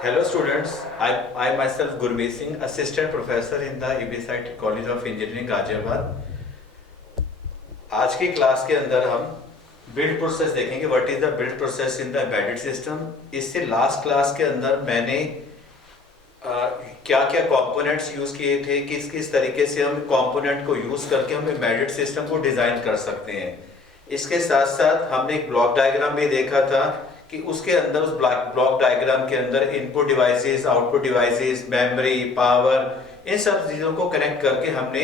Hello students, I myself Gurmeet Singh, Assistant Professor in the EBSIT College of Engineering Ghaziabad. आज की class के अंदर हम बिल्ड प्रोसेस देखेंगे। What is the build process in the embedded system. इससे last class के अंदर मैंने क्या क्या कंपोनेंट्स यूज किए थे, किस किस तरीके से हम कंपोनेंट को यूज करके हम एम्बेडेड सिस्टम को डिजाइन कर सकते हैं। इसके साथ साथ हमने एक ब्लॉक डायग्राम भी देखा था कि उसके अंदर उस ब्लॉक डायग्राम के अंदर input devices, output devices, memory, power, इन सब चीजों को कनेक्ट करके हमने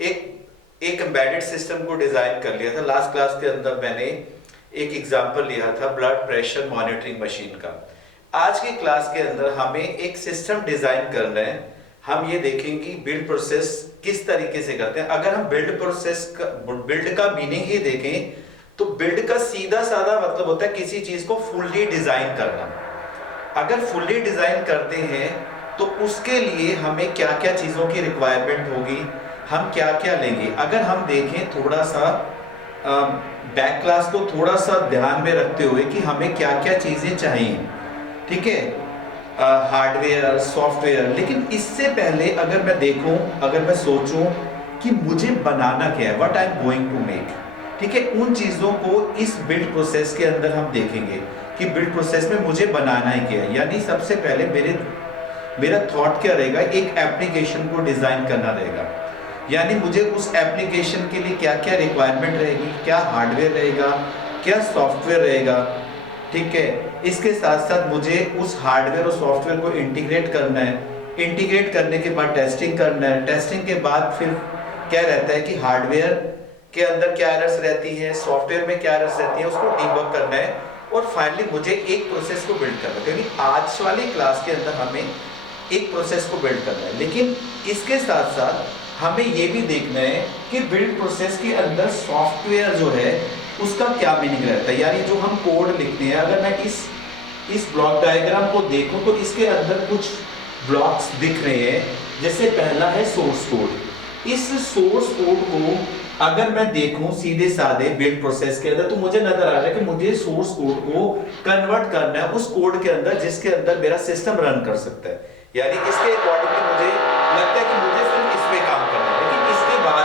एक एक एम्बेडेड सिस्टम को डिजाइन कर लिया था। लास्ट क्लास के अंदर मैंने एक एग्जांपल लिया था ब्लड प्रेशर मॉनिटरिंग मशीन का। आज की क्लास के अंदर हमें एक सिस्टम डिजाइन करना है। हम ये देखेंगे कि बिल्ड प्रोसेस किस तरीके से करते हैं। अगर हम बिल्ड का मीनिंग ही देखें तो बिल्ड का सीधा साधा मतलब होता है किसी चीज को फुल्ली डिजाइन करना। अगर फुल्ली डिजाइन करते हैं तो उसके लिए हमें क्या क्या चीजों की रिक्वायरमेंट होगी, हम क्या क्या लेंगे। अगर हम देखें थोड़ा सा बैक क्लास को थोड़ा सा ध्यान में रखते हुए कि हमें क्या क्या चीजें चाहिए, ठीक है, हार्डवेयर, सॉफ्टवेयर। लेकिन इससे पहले अगर मैं देखूं, अगर मैं सोचूं कि मुझे बनाना क्या है, what I am going to make, ठीक है, उन चीजों को इस बिल्ड प्रोसेस के अंदर हम देखेंगे कि बिल्ड प्रोसेस में मुझे बनाना ही क्या है। यानी सबसे पहले मेरा थॉट क्या रहेगा, एक एप्लीकेशन को डिजाइन करना रहेगा। यानी मुझे उस एप्लीकेशन के लिए क्या क्या रिक्वायरमेंट रहेगी, क्या हार्डवेयर रहेगा, क्या सॉफ्टवेयर रहेगा, ठीक है। इसके साथ साथ मुझे उस हार्डवेयर और सॉफ्टवेयर को इंटीग्रेट करना है। इंटीग्रेट करने के बाद टेस्टिंग करना है। टेस्टिंग के बाद फिर क्या रहता है कि हार्डवेयर के अंदर क्या एरर्स रहती है, सॉफ्टवेयर में क्या एरर्स रहती है, उसको डीबग करना है। और फाइनली मुझे एक प्रोसेस को बिल्ड करना है, क्योंकि आज वाली क्लास के अंदर हमें एक प्रोसेस को बिल्ड करना है। लेकिन इसके साथ साथ हमें ये भी देखना है कि बिल्ड प्रोसेस के अंदर सॉफ्टवेयर जो है उसका क्या मीनिंग रहता है। यानी जो हम कोड लिखते हैं, अगर मैं इस ब्लॉक डायग्राम को देखूं तो इसके अंदर कुछ ब्लॉक्स दिख रहे हैं। जैसे पहला है सोर्स कोड। इस सोर्स कोड को अगर मैं देखूं सीधे साधे बिल्ड प्रोसेस के अंदर तो मुझे नजर आ रहा है कि मुझे सोर्स कोड को कन्वर्ट करना है उस कोड के अंदर जिसके अंदर मेरा सिस्टम रन कर सकता है। यानी इसके अकॉर्डिंग मुझे लगता है कि मुझे सिर्फ इस पे काम करना है। लेकिन इसके बाद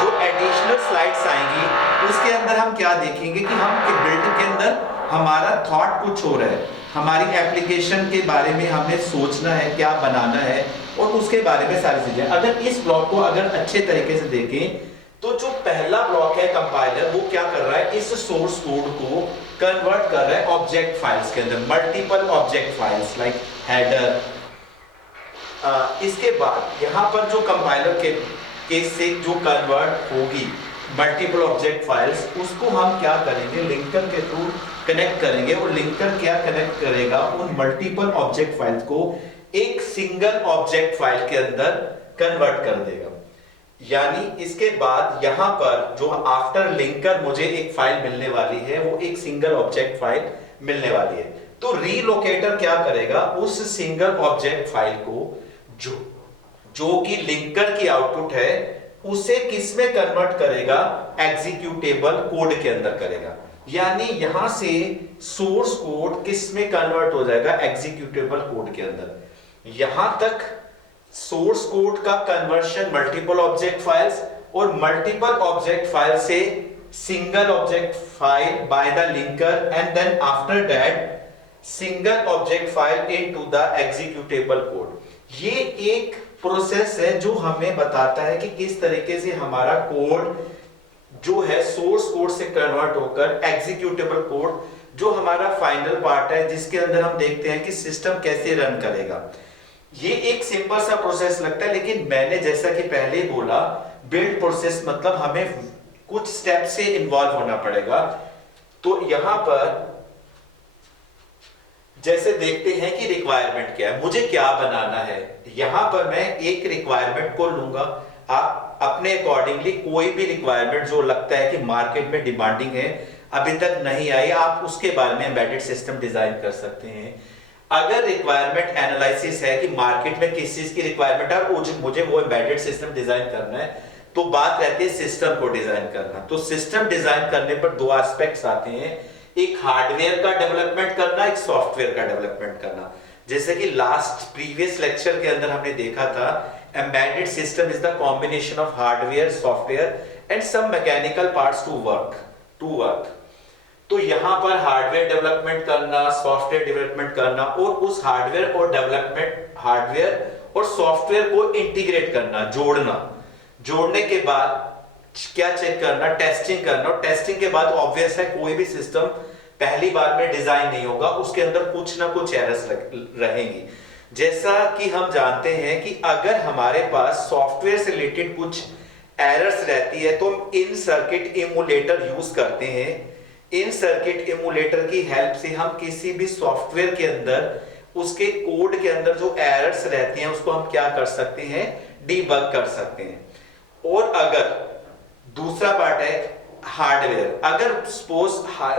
जो एडिशनल स्लाइड्स आएंगी उसके अंदर हम क्या देखेंगे कि हम बिल्ड के अंदर हमारा थॉट कुछ हो रहा है, हमारी एप्लीकेशन के बारे में हमें सोचना है, क्या बनाना है और उसके बारे में सारी चीजें। अगर इस ब्लॉक को अगर अच्छे तरीके से देखें तो जो पहला ब्लॉक है कंपाइलर, वो क्या कर रहा है, इस सोर्स कोड को कन्वर्ट कर रहा है ऑब्जेक्ट फाइल्स के अंदर, multiple object files like header. इसके बाद यहाँ पर जो कंपाइलर के से जो कन्वर्ट होगी मल्टीपल ऑब्जेक्ट फाइल्स, उसको हम क्या करेंगे, लिंकर के थ्रू कनेक्ट करेंगे। और लिंकर क्या कनेक्ट करेगा, उन मल्टीपल ऑब्जेक्ट फाइल्स को एक सिंगल ऑब्जेक्ट फाइल के अंदर कन्वर्ट कर देगा। यानी इसके बाद यहां पर जो आफ्टर लिंकर मुझे एक फाइल मिलने वाली है वो एक सिंगल ऑब्जेक्ट फाइल मिलने वाली है। तो रीलोकेटर क्या करेगा, उस सिंगल ऑब्जेक्ट फाइल को जो जो कि लिंकर की आउटपुट है उसे किस में कन्वर्ट करेगा, एग्जीक्यूटेबल कोड के अंदर करेगा। यानी यहां से सोर्स कोड किस में कन्वर्ट हो जाएगा, एग्जीक्यूटेबल कोड के अंदर। यहां तक सोर्स कोड का कन्वर्शन मल्टीपल ऑब्जेक्ट फाइल्स और मल्टीपल ऑब्जेक्ट फाइल से single object file by the linker and then after that single object file into the executable code. ये एक प्रोसेस है जो हमें बताता है कि किस तरीके से हमारा कोड जो है सोर्स कोड से कन्वर्ट होकर एग्जीक्यूटेबल कोड, जो हमारा फाइनल पार्ट है जिसके अंदर हम देखते हैं कि सिस्टम कैसे रन करेगा। ये एक सिंपल सा प्रोसेस लगता है, लेकिन मैंने जैसा कि पहले बोला बिल्ड प्रोसेस मतलब हमें कुछ स्टेप से इन्वॉल्व होना पड़ेगा। तो यहां पर जैसे देखते हैं कि रिक्वायरमेंट क्या है, मुझे क्या बनाना है। यहां पर मैं एक रिक्वायरमेंट को लूंगा, आप अपने अकॉर्डिंगली कोई भी रिक्वायरमेंट जो लगता है कि मार्केट में डिमांडिंग है, अभी तक नहीं आई, आप उसके बारे में एम्बेडेड सिस्टम डिजाइन कर सकते हैं। अगर रिक्वायरमेंट एनालिसिस है कि मार्केट में किस चीज की रिक्वायरमेंट है और मुझे वो एम्बेडेड सिस्टम डिजाइन करना है, तो बात रहती है सिस्टम को डिजाइन करना। तो सिस्टम डिजाइन करने पर दो एस्पेक्ट्स आते हैं, एक हार्डवेयर का डेवलपमेंट करना, एक सॉफ्टवेयर का डेवलपमेंट करना। जैसे कि लास्ट प्रीवियस लेक्चर के अंदर हमने देखा था, embedded system is the combination of hardware, software and some mechanical parts to work. तो यहाँ पर हार्डवेयर डेवलपमेंट करना, सॉफ्टवेयर डेवलपमेंट करना, और उस हार्डवेयर और सॉफ्टवेयर को इंटीग्रेट करना, जोड़ने के बाद क्या चेक करना, टेस्टिंग करना, और टेस्टिंग के बाद ऑब्वियस है कोई भी सिस्टम पहली बार में डिजाइन नहीं होगा, उसके अंदर कुछ ना कुछ एरर्स रहेंगी। जैसा कि हम जानते हैं कि अगर हमारे पास सॉफ्टवेयर से रिलेटेड कुछ एरर्स रहती है तो हम इन सर्किट इमुलेटर यूज करते हैं। इन सर्किट इमुलेटर की हेल्प से हम किसी भी सॉफ्टवेयर के अंदर, उसके कोड के अंदर जो एरर्स रहती हैं उसको हम क्या कर सकते हैं, डीबग कर सकते हैं। और अगर दूसरा पार्ट है हार्डवेयर, अगर सपोज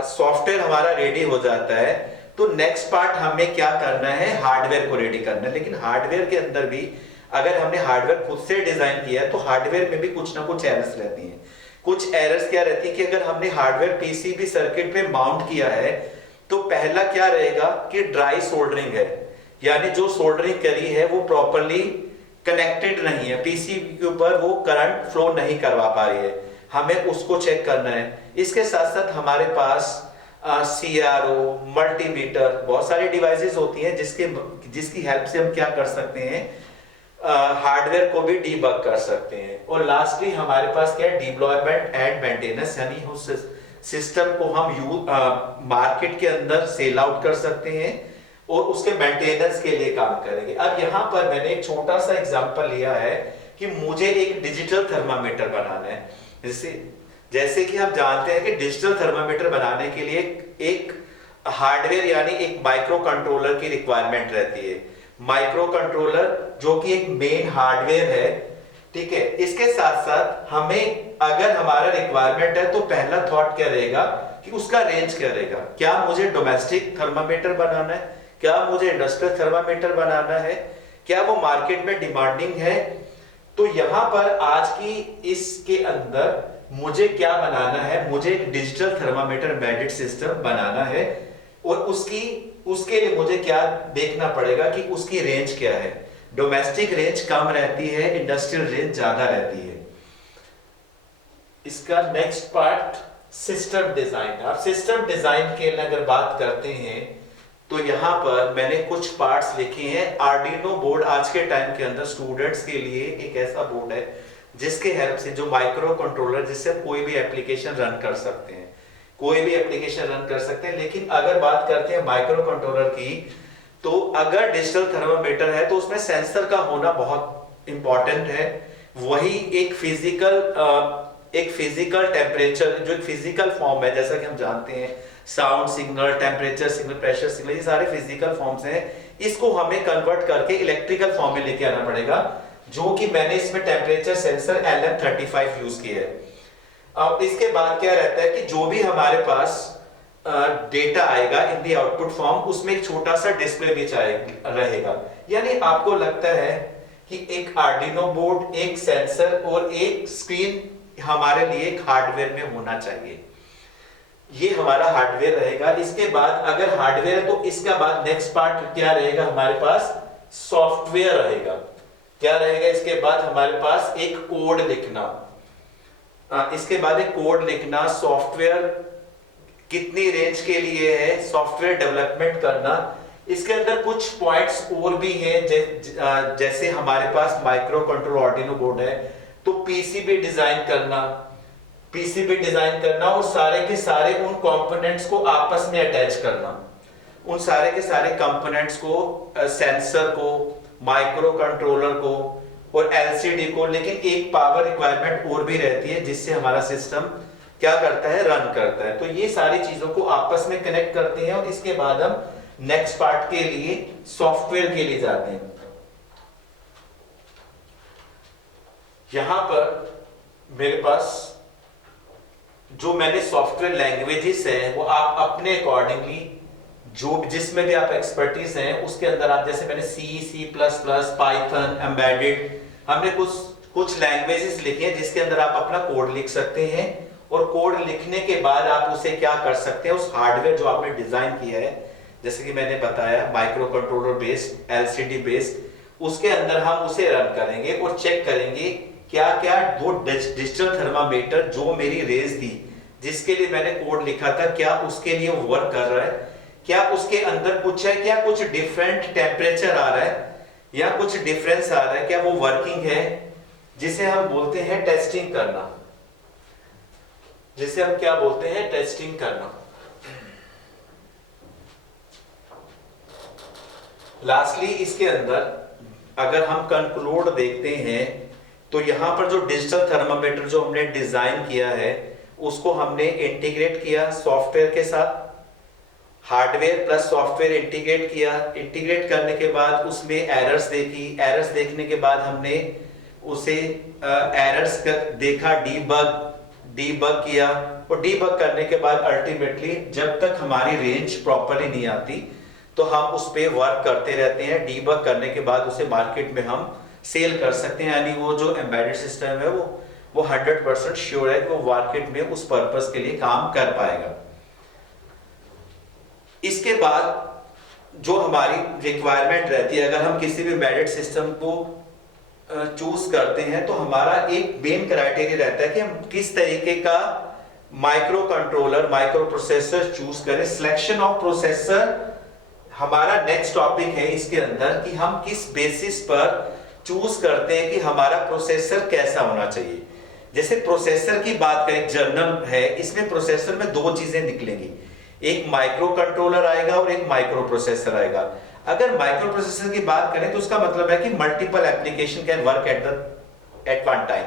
सॉफ्टवेयर हमारा रेडी हो जाता है तो नेक्स्ट पार्ट हमें क्या करना है, हार्डवेयर को रेडी करना है। लेकिन हार्डवेयर के अंदर भी अगर हमने हार्डवेयर खुद से डिजाइन किया है तो हार्डवेयर में भी कुछ ना कुछ एरर्स रहती हैं। कुछ एरर्स क्या रहती है कि अगर हमने हार्डवेयर पीसीबी सर्किट पे माउंट किया है तो पहला क्या रहेगा कि ड्राई सोल्डरिंग है, यानी जो सोल्डरिंग करी है वो प्रॉपरली कनेक्टेड नहीं है, पीसीबी के ऊपर वो करंट फ्लो नहीं करवा पा रही है, हमें उसको चेक करना है। इसके साथ साथ हमारे पास सीआरओ, मल्टीमीटर, बहुत सारी डिवाइसेस होती हैं जिसकी हेल्प से हम क्या कर सकते हैं, हार्डवेयर को भी डीबग कर सकते हैं। और लास्टली हमारे पास क्या है, डिप्लॉयमेंट एंड मेंटेनेंस, यानी उस सिस्टम को हम मार्केट के अंदर सेल आउट कर सकते हैं और उसके मेंटेनेंस के लिए काम करेंगे। अब यहाँ पर मैंने एक छोटा सा एग्जांपल लिया है कि मुझे एक डिजिटल थर्मामीटर बनाना है। जैसे कि हम जानते हैं कि डिजिटल थर्मामीटर बनाने के लिए एक हार्डवेयर यानी एक माइक्रो कंट्रोलर की रिक्वायरमेंट रहती है। माइक्रो कंट्रोलर जो कि एक मेन हार्डवेयर है, ठीक है। इसके साथ साथ हमें अगर हमारा रिक्वायरमेंट है तो पहला थॉट क्या रहेगा कि उसका रेंज क्या रहेगा, क्या मुझे डोमेस्टिक थर्मामीटर बनाना है, क्या मुझे इंडस्ट्रियल थर्मामीटर बनाना है, क्या वो मार्केट में डिमांडिंग है। तो यहां पर आज की इसके अंदर मुझे क्या बनाना है, मुझे एक डिजिटल थर्मामीटर एम्बेडेड सिस्टम बनाना है और उसके लिए मुझे क्या देखना पड़ेगा कि उसकी रेंज क्या है। डोमेस्टिक रेंज कम रहती है, इंडस्ट्रियल रेंज ज्यादा रहती है। इसका नेक्स्ट पार्ट सिस्टम डिजाइन। आप सिस्टम डिजाइन के अगर बात करते हैं तो यहाँ पर मैंने कुछ पार्ट्स लिखे हैं। आर्डिनो बोर्ड आज के टाइम के अंदर स्टूडेंट्स के लिए एक ऐसा बोर्ड है जिसके हेल्प से, जो माइक्रो कंट्रोलर, जिससे कोई भी एप्लीकेशन रन कर सकते हैं, लेकिन अगर बात करते हैं माइक्रो कंट्रोलर की, तो अगर डिजिटल थर्मामीटर है तो उसमें सेंसर का होना बहुत इंपॉर्टेंट है। वही एक फिजिकल टेम्परेचर, जो एक फिजिकल फॉर्म है, जैसा कि हम जानते हैं sound signal, temperature signal, pressure signal, ये सारे फिजिकल फॉर्म्स हैं। इसको हमें कन्वर्ट करके इलेक्ट्रिकल फॉर्म में लेके आना पड़ेगा, जो कि मैंने इसमें टेम्परेचर सेंसर LM35 यूज किया है। अब इसके बाद क्या रहता है कि जो भी हमारे पास डेटा आएगा इन दी आउटपुट फॉर्म, उसमें एक छोटा सा डिस्प्ले भी रहेगा। यानी आपको लगता है कि एक आर्डिनो बोर्ड, एक सेंसर और एक स्क्रीन हमारे लिए एक हार्डवेयर में होना चाहिए। ये हमारा हार्डवेयर रहेगा। इसके बाद अगर हार्डवेयर है तो इसका बाद नेक्स्ट पार्ट क्या रहेगा, हमारे पास सॉफ्टवेयर रहेगा। क्या रहेगा इसके बाद, हमारे पास एक कोड लिखना। इसके बाद एक कोड लिखना, सॉफ्टवेयर कितनी रेंज के लिए है, सॉफ्टवेयर डेवलपमेंट करना। इसके अंदर कुछ पॉइंट्स और भी हैं, जैसे हमारे पास माइक्रो कंट्रोलर आर्डिनो बोर्ड है तो पीसीबी डिजाइन करना और सारे के सारे उन कंपोनेंट्स को आपस में अटैच करना, उन सारे के सारे कंपोनेंट्स को, सेंसर को, माइक्रो कंट्रोलर को और एलसीडी को। लेकिन एक पावर रिक्वायरमेंट और भी रहती है जिससे हमारा सिस्टम क्या करता है, रन करता है। तो ये सारी चीजों को आपस में कनेक्ट करते हैं और इसके बाद हम नेक्स्ट पार्ट के लिए सॉफ्टवेयर के लिए जाते हैं। यहां पर मेरे पास जो मैंने सॉफ्टवेयर लैंग्वेजेस हैं वो आप अपने अकॉर्डिंगली, जो जिसमें भी आप एक्सपर्टीज हैं उसके अंदर आप, जैसे मैंने C++, पाइथन, एम्बेडेड, हमने कुछ लैंग्वेजेस लिखी हैं जिसके अंदर आप अपना कोड लिख सकते हैं। और कोड लिखने के बाद आप उसे क्या कर सकते हैं, उस हार्डवेयर जो आपने डिजाइन किया है जैसे कि मैंने बताया micro controller based, LCD based, उसके अंदर हम उसे रन करेंगे और चेक करेंगे क्या क्या वो डिजिटल थर्मामीटर जो मेरी रेंज थी जिसके लिए मैंने कोड लिखा था, क्या उसके लिए वर्क कर रहा है, क्या उसके अंदर कुछ है, क्या कुछ डिफरेंट टेम्परेचर आ रहा है या कुछ डिफरेंस आ रहा है, क्या वो वर्किंग है, जिसे हम बोलते हैं टेस्टिंग करना, जिसे हम क्या बोलते हैं, टेस्टिंग करना। लास्टली इसके अंदर अगर हम कंक्लूड देखते हैं तो यहां पर जो डिजिटल थर्मामीटर जो हमने डिजाइन किया है उसको हमने इंटीग्रेट किया सॉफ्टवेयर के साथ, हार्डवेयर प्लस सॉफ्टवेयर इंटीग्रेट किया। इंटीग्रेट करने के बाद उसमें एरर्स देखी, एरर्स देखने के बाद हमने उसे एरर्स देखा, डीबग किया, और डीबग करने के बाद अल्टीमेटली जब तक हमारी रेंज प्रॉपरली नहीं आती तो हम उस पर वर्क करते रहते हैं। डीबग करने के बाद उसे मार्केट में हम सेल कर सकते हैं, यानी वो जो एम्बेडेड सिस्टम है वो 100% श्योर है कि वो मार्केट में उस पर्पस के लिए काम कर पाएगा। इसके बाद जो हमारी रिक्वायरमेंट रहती है, अगर हम किसी भी एम्बेडेड सिस्टम को चूज करते हैं तो हमारा एक मेन क्राइटेरिया रहता है कि हम किस तरीके का micro controller, micro processor choose करें। सिलेक्शन ऑफ प्रोसेसर हमारा नेक्स्ट टॉपिक है इसके अंदर, कि हम किस बेसिस पर चूज करते हैं कि हमारा प्रोसेसर कैसा होना चाहिए। जैसे प्रोसेसर की बात करें, जर्नल है, इसमें प्रोसेसर में दो चीजें निकलेंगी, एक माइक्रो कंट्रोलर आएगा और एक माइक्रो प्रोसेसर आएगा। अगर माइक्रो प्रोसेसर की बात करें तो उसका मतलब है कि multiple application can work at one time.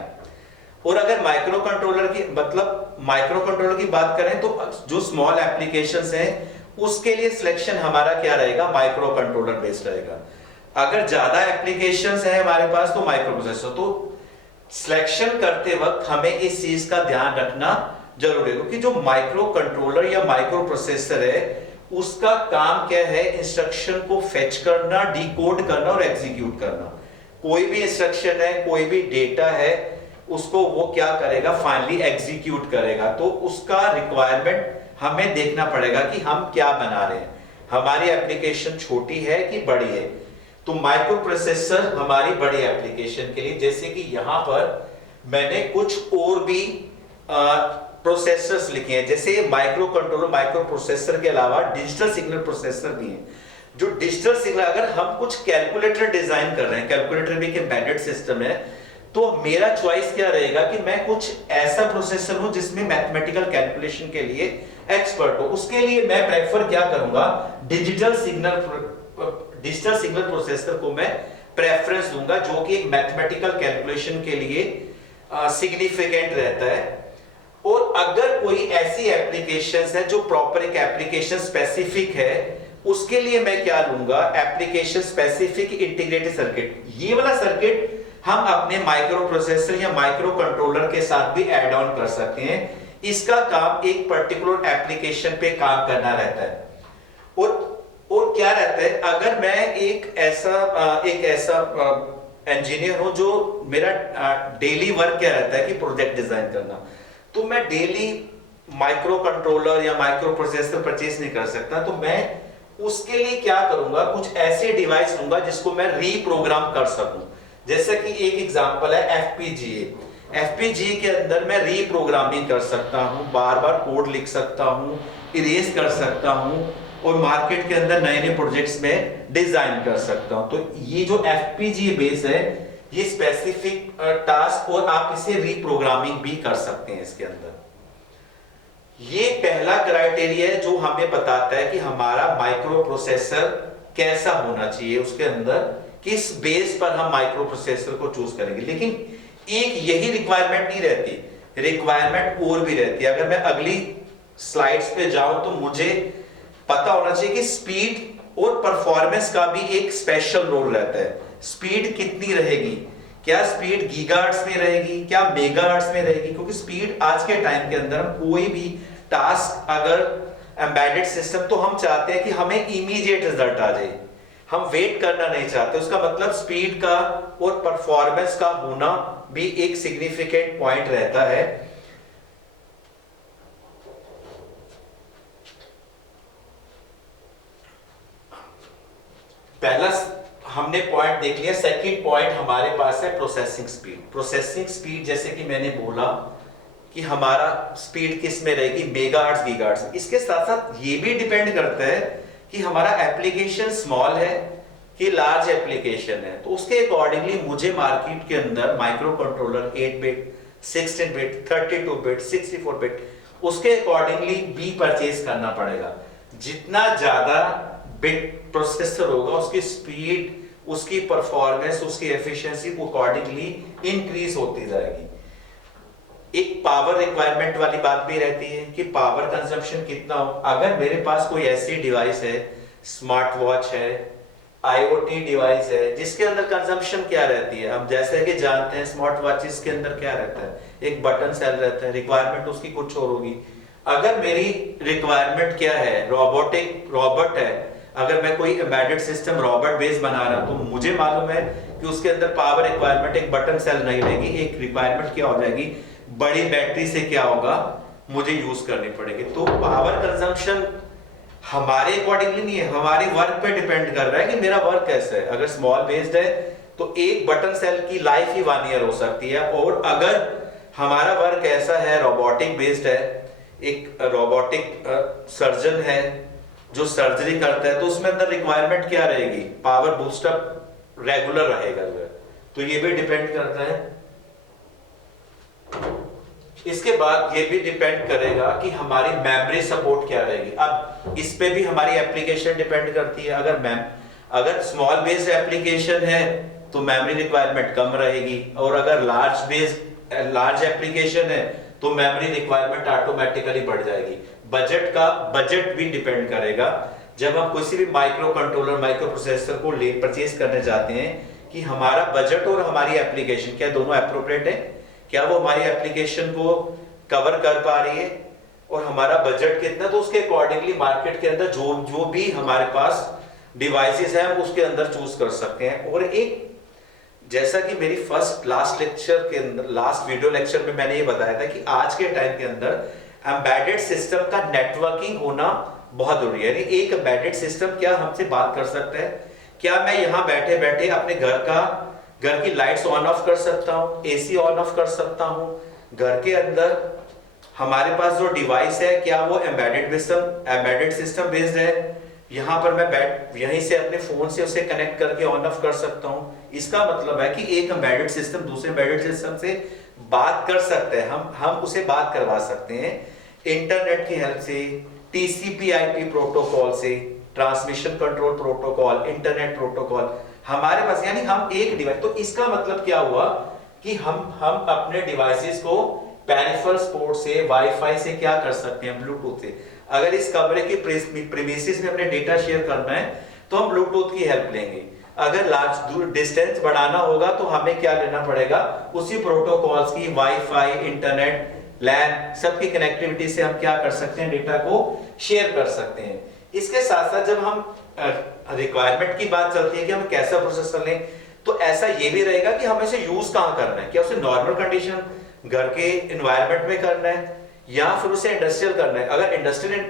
और अगर माइक्रो कंट्रोलर की बात करें तो जो स्मॉल एप्लीकेशंस हैं उसके लिए सिलेक्शन हमारा क्या रहेगा, माइक्रो कंट्रोलर बेस्ड रहेगा। अगर ज्यादा एप्लीकेशंस है हमारे पास तो माइक्रो प्रोसेसर। तो सिलेक्शन करते वक्त हमें इस चीज का ध्यान रखना जरूरी है, क्योंकि जो माइक्रो कंट्रोलर या माइक्रो प्रोसेसर है उसका काम क्या है, इंस्ट्रक्शन को फेच करना, डिकोड करना और एग्जीक्यूट करना। कोई भी इंस्ट्रक्शन है, कोई भी डेटा है, उसको वो क्या करेगा, फाइनली एग्जीक्यूट करेगा। तो उसका रिक्वायरमेंट हमें देखना पड़ेगा कि हम क्या बना रहे हैं, हमारी एप्लीकेशन छोटी है कि बड़ी है। तो माइक्रो प्रोसेसर हमारी बड़ी एप्लीकेशन के लिए, जैसे कि यहां पर मैंने कुछ और भी प्रोसेसर्स लिखे हैं, जैसे माइक्रो कंट्रोलर, माइक्रो प्रोसेसर के अलावा डिजिटल सिग्नल प्रोसेसर भी हैं। जो डिजिटल सिग्नल, अगर हम कुछ कैलकुलेटर डिजाइन कर रहे हैं, कैलकुलेटर भी एक एम्बेडेड सिस्टम है, तो मेरा चॉइस क्या रहेगा कि मैं कुछ ऐसा प्रोसेसर हूं जिसमें मैथमेटिकल कैलकुलेशन के लिए एक्सपर्ट हो। उसके लिए मैं प्रेफर क्या करूंगा, डिजिटल सिग्नल प्रोसेसर को मैं प्रेफरेंस दूंगा, जो कि एक मैथमेटिकल कैलकुलेशन के लिए सिग्निफिकेंट रहता है। और अगर कोई ऐसी एप्लीकेशंस है जो प्रॉपर एक एप्लीकेशन स्पेसिफिक है, उसके लिए मैं क्या लूंगा, एप्लीकेशन स्पेसिफिक इंटीग्रेटेड सर्किट। ये वाला सर्किट हम अपने माइक्रो प्रोसेसर या माइक्रो कंट्रोलर के साथ भी ऐड ऑन कर सकते हैं। इसका काम एक पर्टिकुलर एप्लीकेशन पे काम करना रहता है। और क्या रहता है, अगर मैं एक ऐसा इंजीनियर हूं जो मेरा डेली वर्क क्या रहता है कि प्रोजेक्ट डिजाइन करना, तो मैं डेली माइक्रो कंट्रोलर या माइक्रो प्रोसेसर परचेस नहीं कर सकता। तो मैं उसके लिए क्या करूंगा, कुछ ऐसे डिवाइस लूंगा जिसको मैं रीप्रोग्राम कर सकूं। जैसे कि एक एग्जांपल है एफपीजीए। एफपीजीए के अंदर मैं रीप्रोग्रामिंग कर सकता हूं, बार बार कोड लिख सकता हूं, इरेज कर सकता हूं और मार्केट के अंदर नए नए प्रोजेक्ट्स में डिजाइन कर सकता हूं। तो ये जो एफपीजीए बेस है, ये स्पेसिफिक टास्क, और आप इसे रीप्रोग्रामिंग भी कर सकते हैं इसके अंदर। ये पहला क्राइटेरिया है जो हमें बताता है कि हमारा माइक्रो प्रोसेसर कैसा होना चाहिए, उसके अंदर किस बेस पर हम माइक्रो प्रोसेसर को चूज करेंगे। लेकिन एक यही रिक्वायरमेंट नहीं रहती, रिक्वायरमेंट और भी रहती है। अगर मैं अगली स्लाइड्स पे जाऊं तो मुझे पता होना चाहिए कि स्पीड और परफॉर्मेंस का भी एक स्पेशल रोल रहता है। स्पीड कितनी रहेगी, क्या स्पीड गीगाहर्ट्ज में रहेगी, क्या मेगाहर्ट्ज में रहेगी, क्योंकि स्पीड आज के टाइम के अंदर हम कोई भी टास्क, अगर एम्बेडेड सिस्टम, तो हम चाहते हैं कि हमें इमीडिएट रिजल्ट आ जाए, हम वेट करना नहीं चाहते। उसका मतलब स्पीड का और परफॉर्मेंस का होना भी एक सिग्निफिकेंट पॉइंट रहता है। पहला हमने पॉइंट देख लिया। सेकंड पॉइंट हमारे पास है प्रोसेसिंग स्पीड। प्रोसेसिंग स्पीड जैसे कि मैंने बोला कि हमारा स्पीड किस में रहेगी, मेगाहर्ट्ज गीगाहर्ट्ज। इसके साथ साथ ये भी डिपेंड करता है कि हमारा एप्लीकेशन स्मॉल है कि लार्ज एप्लीकेशन है। तो उसके अकॉर्डिंगली मुझे मार्केट के अंदर micro controller 8 bit, 16 bit, 32 bit, 64 bit, उसके अकॉर्डिंगली भी परचेज करना पड़ेगा। जितना ज्यादा बिट प्रोसेसर होगा उसकी स्पीड, उसकी परफॉर्मेंस, उसकी एफिशिएंसी अकॉर्डिंगली इंक्रीज होती जाएगी। एक पावर रिक्वायरमेंट वाली बात भी रहती है कि पावर कंजम्पशन कितना हो। अगर मेरे पास कोई ऐसी डिवाइस है, स्मार्ट वॉच है, आईओटी डिवाइस है, जिसके अंदर कंजम्पशन क्या रहती है, हम जैसे कि जानते हैं स्मार्ट वॉचेस के अंदर क्या रहता है, एक बटन सेल रहता है, रिक्वायरमेंट उसकी कुछ और होगी। अगर मेरी रिक्वायरमेंट क्या है, रोबोट है, अगर मैं कोई एम्बेडेड सिस्टम रोबोट बेस बना रहा हूं, तो मुझे मालूम है कि उसके अंदर पावर रिक्वायरमेंट एक बटन सेल नहीं रहेगी, एक रिक्वायरमेंट क्या हो जाएगी, बड़ी बैटरी से क्या होगा, मुझे यूज करनी पड़ेगी। तो पावर कंजम्पशन हमारे अकॉर्डिंगली नहीं है, हमारी वर्क पे डिपेंड कर रहा है कि मेरा वर्क कैसा है। अगर स्मॉल बेस्ड है तो एक बटन सेल की लाइफ ही 1 ईयर हो सकती है, और अगर हमारा वर्क ऐसा है, रोबोटिक बेस्ड है, एक रोबोटिक सर्जन है जो सर्जरी करता है, तो उसमें अंदर रिक्वायरमेंट क्या रहेगी, पावर बूस्टअप रेगुलर रहेगा जो है। तो ये भी डिपेंड करता है। इसके बाद ये भी डिपेंड करेगा कि हमारी मेमोरी सपोर्ट क्या रहेगी। अब इस पे भी हमारी एप्लीकेशन डिपेंड करती है। अगर स्मॉल बेस्ड एप्लीकेशन है तो मेमोरी रिक्वायरमेंट कम रहेगी, और अगर लार्ज एप्लीकेशन है तो मेमोरी रिक्वायरमेंट ऑटोमेटिकली बढ़ जाएगी। बजट भी डिपेंड करेगा। जब हम किसी भी माइक्रो कंट्रोलर, माइक्रो प्रोसेसर को परचेज करने जाते हैं कि हमारा बजट और हमारी एप्लीकेशन क्या दोनों एप्रोप्रिएट है, क्या वो हमारी एप्लीकेशन को कवर कर पा रही है, और हमारा बजट कितना, तो उसके अकॉर्डिंगली मार्केट के अंदर जो भी हमारे पास डिवाइसेस हैं हम उसके अंदर चूज कर सकते हैं। और एक जैसा कि मेरी लास्ट वीडियो लेक्चर में मैंने ये बताया था कि आज के टाइम के अंदर एम्बेडेड सिस्टम का नेटवर्किंग होना बहुत जरूरी है। यानी एक एम्बेडेड सिस्टम क्या हमसे बात कर सकता है, क्या मैं यहाँ बैठे बैठे अपने घर की लाइट्स ऑन ऑफ कर सकता हूँ, एसी ऑन ऑफ कर सकता हूँ, घर के अंदर हमारे पास जो डिवाइस है क्या वो एम्बेडेड सिस्टम बेस्ड है, यहाँ पर मैं यहीं से अपने फोन से उसे कनेक्ट करके ऑन ऑफ कर सकता हूँ। इसका मतलब है कि एक एम्बेडेड सिस्टम दूसरे एम्बेडेड सिस्टम से बात कर सकते हैं, हम उसे बात करवा सकते हैं इंटरनेट की हेल्प से, TCP/IP प्रोटोकॉल से, transmission control protocol, internet protocol हमारे पास। यानी हम एक डिवाइस, तो इसका मतलब क्या हुआ कि हम अपने डिवाइसेस को पेरिफेरल पोर्ट से, वाईफाई से क्या कर सकते हैं, ब्लूटूथ से। अगर इस कमरे के प्रीमिसेस में अपने डेटा शेयर करना है तो हम ब्लूटूथ की हेल्प लेंगे। अगर लार्ज डिस्टेंस बढ़ाना होगा तो हमें क्या लेना पड़ेगा, उसी प्रोटोकॉल्स की, वाईफाई, इंटरनेट, लैन, सबकी कनेक्टिविटी से हम क्या कर सकते हैं, डेटा को शेयर कर सकते हैं। इसके साथ साथ जब हम रिक्वायरमेंट की बात चलती है कि हम कैसा प्रोसेसर लें, तो ऐसा ये भी रहेगा कि हमें इसे यूज कहां करना है, क्या उसे नॉर्मल कंडीशन घर के एनवायरनमेंट में करना है या फिर उसे इंडस्ट्रियल करना है। अगर इंडस्ट्रियल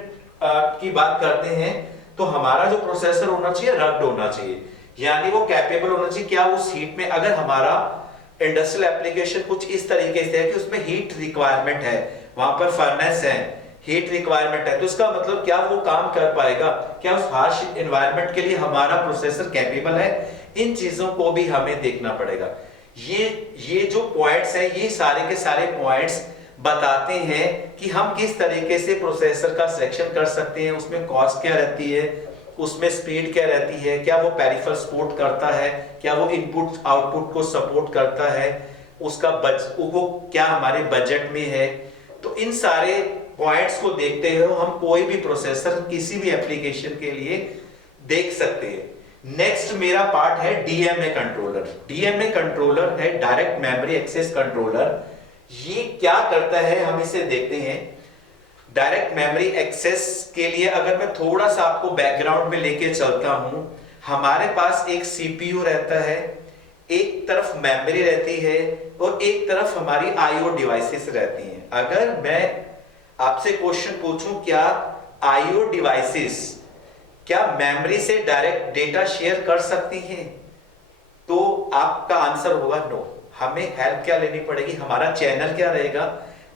की बात करते हैं तो हमारा जो प्रोसेसर होना चाहिए रग्ड होना चाहिए, यानी वो कैपेबल होना चाहिए। क्या उस हीट में, अगर हमारा इंडस्ट्रियल एप्लीकेशन कुछ इस तरीके से है कि उसमें हीट रिक्वायरमेंट है, वहां पर फर्नेस है, हीट रिक्वायरमेंट है, तो इसका मतलब क्या वो काम कर पाएगा, क्या उस हार्श एनवायरनमेंट के लिए हमारा प्रोसेसर कैपेबल है। इन चीजों को भी हमें देखना पड़ेगा। ये जो पॉइंट्स हैं, ये सारे के सारे पॉइंट्स बताते हैं कि हम किस तरीके से प्रोसेसर का सिलेक्शन कर सकते हैं, उसमें कॉस्ट क्या रहती है, उसमें स्पीड क्या रहती है, क्या वो पेरिफेरल सपोर्ट करता है, क्या वो इनपुट आउटपुट को सपोर्ट करता है, उसका वो क्या हमारे बजट में है। तो इन सारे पॉइंट्स को देखते हुए हम कोई भी प्रोसेसर किसी भी एप्लीकेशन के लिए देख सकते हैं। नेक्स्ट मेरा पार्ट है डीएमए कंट्रोलर। डीएमए कंट्रोलर है डायरेक्ट मेमोरी एक्सेस कंट्रोलर। ये क्या करता है हम इसे देखते हैं। डायरेक्ट मेमोरी एक्सेस के लिए अगर मैं थोड़ा सा आपको बैकग्राउंड में लेके चलता हूं, हमारे पास एक सीपीयू रहता है, एक तरफ मेमोरी रहती है और एक तरफ हमारी आईओ डिवाइसेस रहती हैं। अगर मैं आपसे क्वेश्चन पूछूं क्या आईओ डिवाइसेस क्या मेमोरी से डायरेक्ट डेटा शेयर कर सकती हैं? तो आपका आंसर होगा नो। हमें हेल्प क्या लेनी पड़ेगी? हमारा चैनल क्या रहेगा?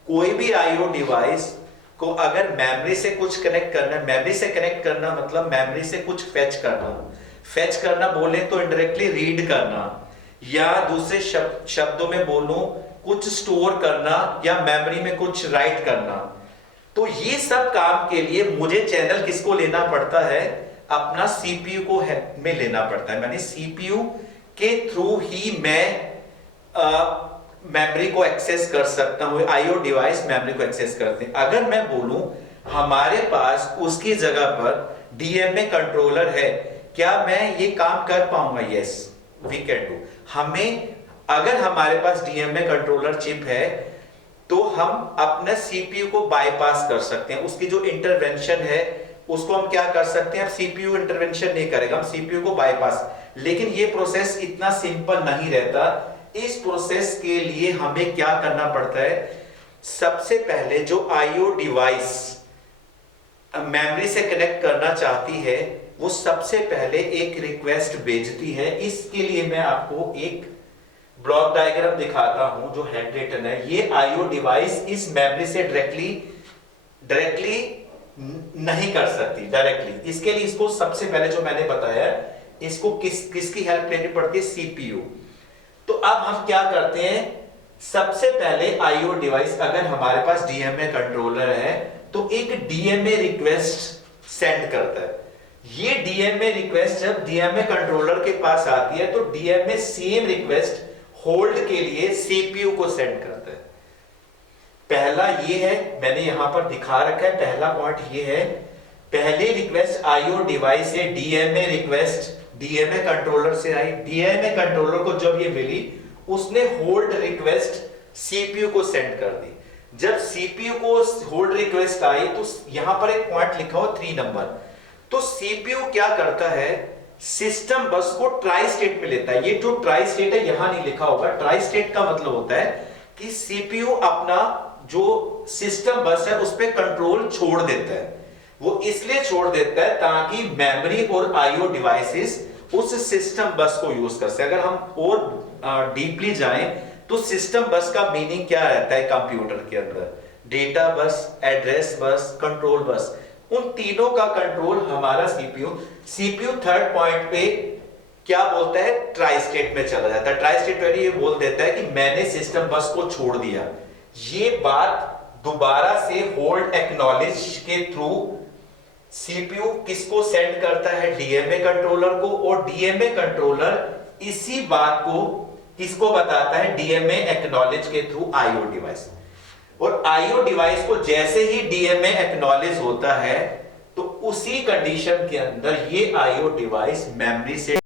कोई भी आईओ डिवाइस को अगर मेमोरी से कुछ कनेक्ट करना, मेमोरी से कनेक्ट करना मतलब मेमोरी से कुछ फेच करना। फेच करना बोले तो इनडायरेक्टली रीड करना, या दूसरे शब्दों में बोलूं कुछ स्टोर करना, या मेमोरी में कुछ राइट करना। तो ये सब काम के लिए मुझे चैनल किसको लेना पड़ता है? अपना सीपीयू को में लेना पड़ता है। मैंने सीपीयू के थ्रू ही मैं मेमोरी को एक्सेस कर सकता हूं। आईओ डिवाइस मेमोरी को एक्सेस करते हैं। अगर मैं बोलूं हमारे पास उसकी जगह पर डीएमए कंट्रोलर है, क्या मैं ये काम कर पाऊंगा? Yes, we can do. हमें अगर हमारे पास डीएमए कंट्रोलर चिप है तो हम अपने सीपीयू को बाईपास कर सकते हैं। उसकी जो इंटरवेंशन है उसको हम क्या कर सकते हैं? अब सीपीयू इंटरवेंशन नहीं करेगा, हम सीपीयू को बाईपास। लेकिन ये प्रोसेस इतना सिंपल नहीं रहता। इस प्रोसेस के लिए हमें क्या करना पड़ता है? सबसे पहले जो आईओ डिवाइस मेमोरी से कनेक्ट करना चाहती है वो सबसे पहले एक रिक्वेस्ट भेजती है। इसके लिए मैं आपको एक ब्लॉक डायग्राम दिखाता हूं जो हैंड रिटन है। ये आईओ डिवाइस इस मेमोरी से डायरेक्टली नहीं कर सकती डायरेक्टली। इसके लिए इसको सबसे पहले जो मैंने बताया, इसको किसकी हेल्प लेनी पड़ती है? सीपीयू। तो अब हम क्या करते हैं? सबसे पहले आईओ डिवाइस अगर हमारे पास डीएमए कंट्रोलर है तो एक डीएमए रिक्वेस्ट सेंड करता है। ये डीएमए रिक्वेस्ट जब डीएमए कंट्रोलर के पास आती है तो डीएमए सेम रिक्वेस्ट होल्ड के लिए सीपीयू को सेंड करता है। पहला ये है, मैंने यहां पर दिखा रखा है। पहला पॉइंट ये है, पहली रिक्वेस्ट आईओ डिवाइस से डीएमए रिक्वेस्ट डीएमए कंट्रोलर से आई। डीएमए कंट्रोलर को जब ये मिली उसने होल्ड रिक्वेस्ट सीपीयू को सेंड कर दी। जब सीपीयू को होल्ड रिक्वेस्ट आई तो यहां पर एक पॉइंट लिखा हुआ 3 नंबर। तो सीपीयू क्या करता है? सिस्टम बस को ट्राई स्टेट में लेता है। ये जो ट्राई स्टेट है यहां नहीं लिखा होगा। ट्राई स्टेट का मतलब होता है कि सीपीयू अपना जो सिस्टम बस है उस पर कंट्रोल छोड़ देता है। वो इसलिए छोड़ देता है ताकि मेमोरी और आईओ डिवाइसेस उस सिस्टम बस को यूज कर सके। अगर हम और डीपली जाएं तो सिस्टम बस का मीनिंग क्या रहता है कंप्यूटर के अंदर? Data bus, address bus, control bus. उन तीनों का कंट्रोल हमारा सीपीयू थर्ड पॉइंट पे क्या बोलता है? ट्राई स्टेट में चला जाता है। ट्राई स्टेट में ये बोल देता है कि मैंने सिस्टम बस को छोड़ दिया। ये बात दोबारा से होल्ड एक्नॉलेज के थ्रू सीपीयू किसको सेंड करता है? डीएमए कंट्रोलर को। और डीएमए कंट्रोलर इसी बात को किसको बताता है? डीएमए एक्नॉलेज के थ्रू आईओ डिवाइस। और आईओ डिवाइस को जैसे ही डीएमए एक्नॉलेज होता है तो उसी कंडीशन के अंदर ये आईओ डिवाइस मेमोरी से